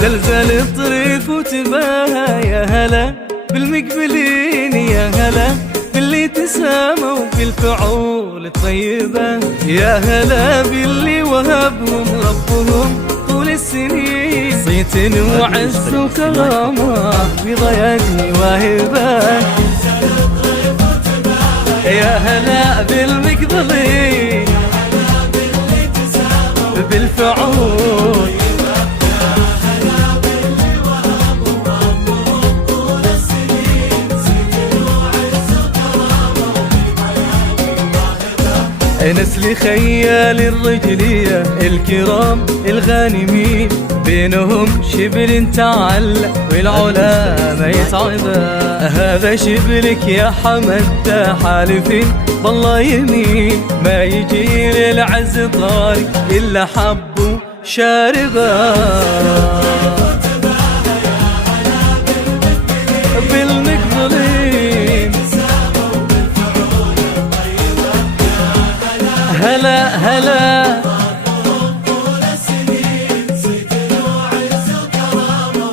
زلزل الطريق وتباهى، يا هلا بالمقبلين، يا هلا باللي تساموا بالفعول الطيبة، يا هلا باللي وهبهم ربهم طول السنين صيت وعز وكرامة بضياجي واهبة. يا هلا بالمقبلين بالفعول، نسل خيال الرجلية الكرام الغانمين، بينهم شبل تعلق والعلا ما يتعبا. هذا شبلك يا حمد حالفين بالله يمين، ما يجي للعز طارق إلا حبه شاربا. بالمقبلين هلا هلا،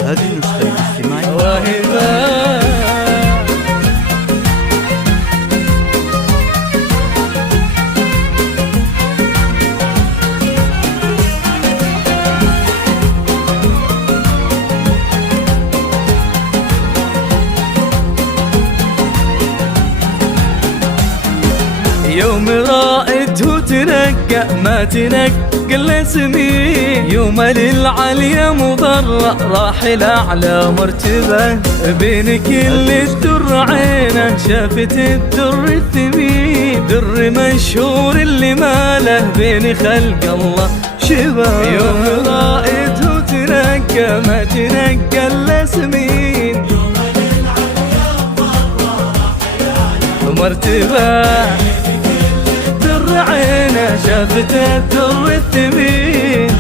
هذه النسخة الاجتماعية واهبة. يوم رائده تنقى ما تنقى الاسمين، يوم للعليا مضرة راحل أعلى مرتبة، بين كل الدر عينه شافت الدر الثمين، در مشهور اللي ماله بين خلق الله شبه. يوم رائده تنقى ما تنقى الاسمين، يوم للعليا مضرة راحل أعلى مرتبة، عينه شافت الدر الثمين،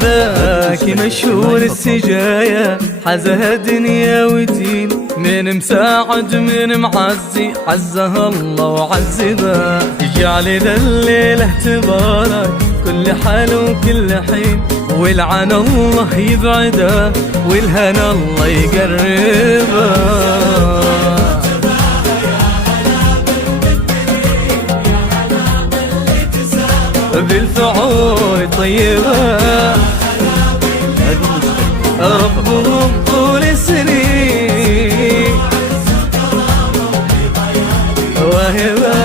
ذاك مشهور السجايا حزها دنيا ودين، من مساعد من معزي عزها الله وعزبها، جعل ذا الليلة تبارك كل حال وكل حين، والعن الله يبعده والهنا الله يقربه. بالفعول طيبة ربهم طول السنين واهبة.